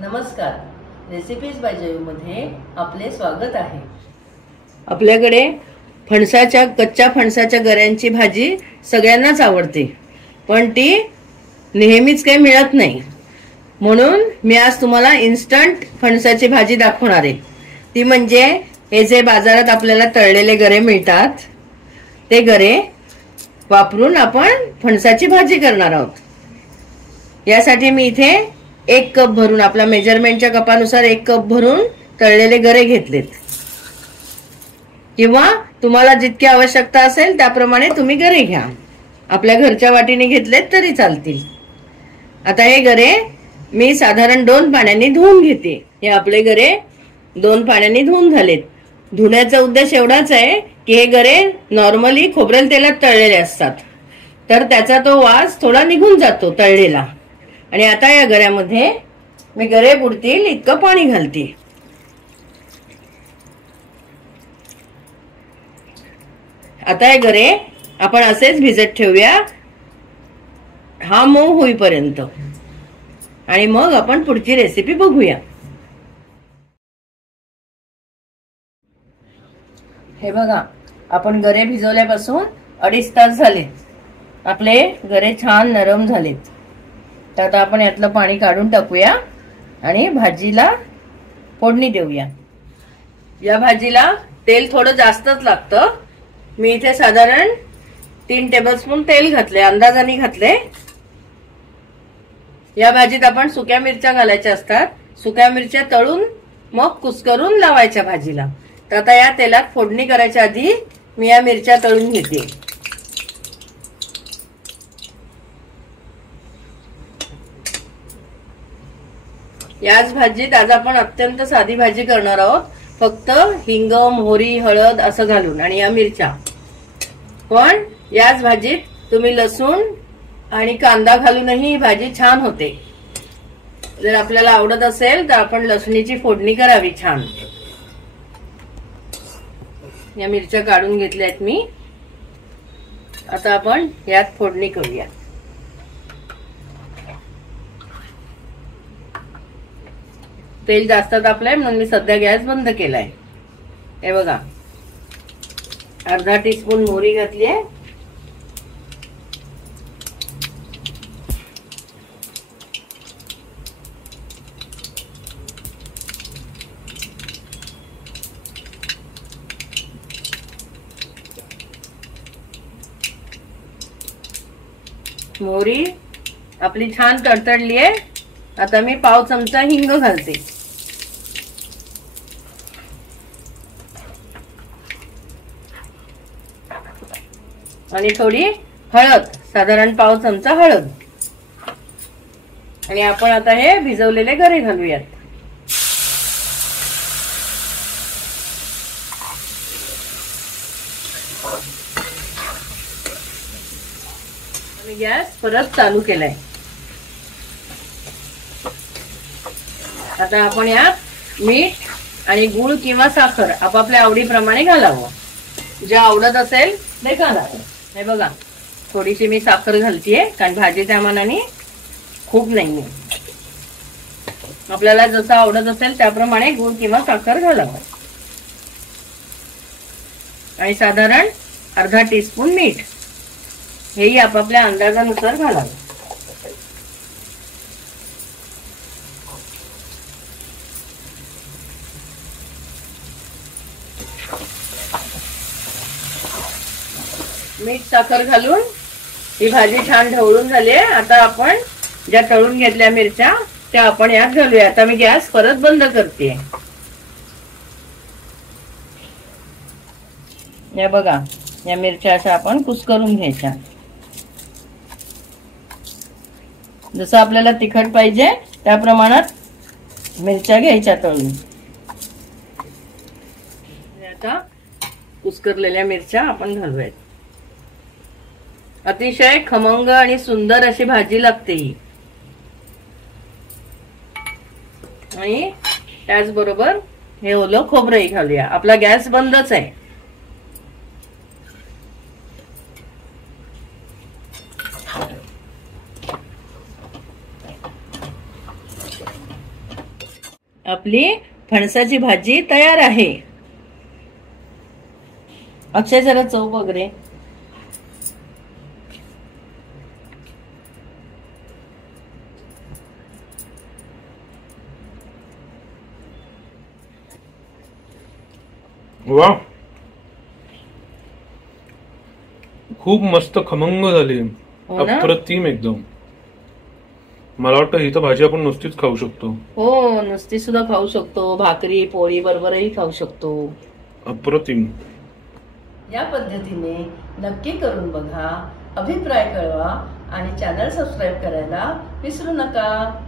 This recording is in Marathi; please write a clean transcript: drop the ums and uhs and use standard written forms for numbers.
नमस्कार, रेसिपीज बाय जयू मध्ये आपले स्वागत आहे। आपल्याकडे कच्च्या फणसाच्या गऱ्यांची भाजी सगळ्यांनाच आवडते, पण ती नेहमीच काही मिळत नाही। म्हणून मी आज तुम्हाला इन्स्टंट फणसाची भाजी दाखवणार आहे। ती म्हणजे हे जे बाजारात आपल्याला तळलेले गरे मिळतात, ते गरे वापरून आपण फणसाची भाजी करणार आहोत। यासाठी मी इथे 1 कप भरून, आपला मेजरमेंटच्या कपानुसार 1 कप भरून तळलेले गरे घेतलेत, किंवा तुम्हाला जितकी आवश्यकता असेल त्याप्रमाणे तुम्ही गरे घ्या। आपल्या घरच्या वाटीने घेतलेत तरी चालतील। आता हे गरे मी साधारण 2 पाण्याने धुवून घेते। हे आपले गरे 2 पाण्याने धुवून झालेत। धुण्याचा उद्देश एवढाच आहे की हे गरे नॉर्मली खोबरेल तेलात तळलेले असतात, तर त्याचा तो वास थोडा निघून जातो तळलेला। आणि आता या गऱ्यामध्ये मी गरे बुडतील इतकं पाणी घालते। आता हे गरे आपण असेच भिजत ठेवूया हा मऊ होईपर्यंत, आणि मग आपण पुढची रेसिपी बघूया। हे बघा, आपण गरे भिजवल्यापासून 2.5 तास झालेत। आपले गरे छान नरम झालेत। तर आता आपण यातलं पाणी काढून टाकूया आणि भाजीला फोडणी देऊया। या भाजीला तेल थोडं जास्तच लागतं। मी इथे साधारण 3 टेबलस्पून तेल घातले, अंदाजाने घातले। या भाजीत आपण सुक्या मिरच्या घालायच्या असतात। सुक्या मिरच्या तळून मग कुस्करून लावायच्या भाजीला। तर आता या तेलात फोडणी करायच्या आधी मी या मिरच्या तळून घेते। याच भाजीत आज आपण अत्यंत साधी भाजी करणार आहोत, फक्त हिंग, मोहरी, हळद असं घालून आणि या मिरच्या। पण याच भाजीत तुम्ही लसूण आणि कांदा घालूनही ही भाजी छान होते। जर आपल्याला आवडत असेल तर आपण लसणीची फोडणी करावी छान। या मिरच्या काढून घेतल्यात मी। आता आपण यात फोडणी करूया। तेल जास्त तापलंय म्हणून मी सध्या गॅस बंद केलाय। हे बघा, अर्धा टीस्पून मोहरी घातली आहे। मोहरी आपली छान तडतडली आहे। आता मी पाव चमचा हिंग घालते। आणि थोडी हळद, साधारण पाव चमचा हळद। आणि आपण आता हे भिजवलेले गरे घालूयात। आणि गॅस परत चालू केलाय। आता आपण यात मीठ आणि गूळ किंवा साखर आपापल्या आवडीप्रमाणे घालावं। जे आवडत असेल ते घालावं। हे बघा, थोडीशी मी साखर घालतीये, कारण भाजी त्या मानाने खूप नाहीये। आपल्याला जसं आवडत असेल त्याप्रमाणे गूळ किंवा साखर घालावं। आणि साधारण अर्धा टीस्पून मीठ, हेही आपापल्या अंदाजानुसार घालावं। मीठ साखर घालून ही भाजी छान ढवळून झाली आहे। आता आपण ज्या तळून घेतल्या मिरच्या त्या आपण यात घालूया। आता मी गॅस परत बंद करते। या बघा, या मिरच्या अशा आपण कुस्करून घ्यायच्या। जसं आपल्याला तिखट पाहिजे त्या प्रमाणात मिरच्या घ्यायच्या तळून। आता कुस्करलेल्या मिरच्या आपण घालूयात। अतिशय खमंग आणि सुंदर अशी भाजी लागते ही। आणि त्याचबरोबर हे ओलं खोबरंही घालूया। आपला गॅस बंदच आहे। आपली फणसाची भाजी तयार आहे. अक्षय जरा चव बघ रे. वा, खूप मस्त खमंग झाली. हो ना? अप्रतिम एकदम. मला वाटतं ही तर भाजी आपण नुसतीच खाऊ शकतो. हो, नुसती सुद्धा खाऊ शकतो, भाकरी पोळी बरोबरही खाऊ शकतो. अप्रतिम. या पद्धतीने नक्की करून बघा, अभिप्राय कळवा आणि चॅनल सबस्क्राईब करायला विसरू नका.